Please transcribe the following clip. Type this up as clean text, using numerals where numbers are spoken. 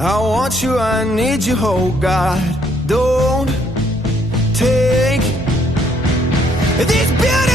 I want you, I need you, oh God. Don't take these beautiful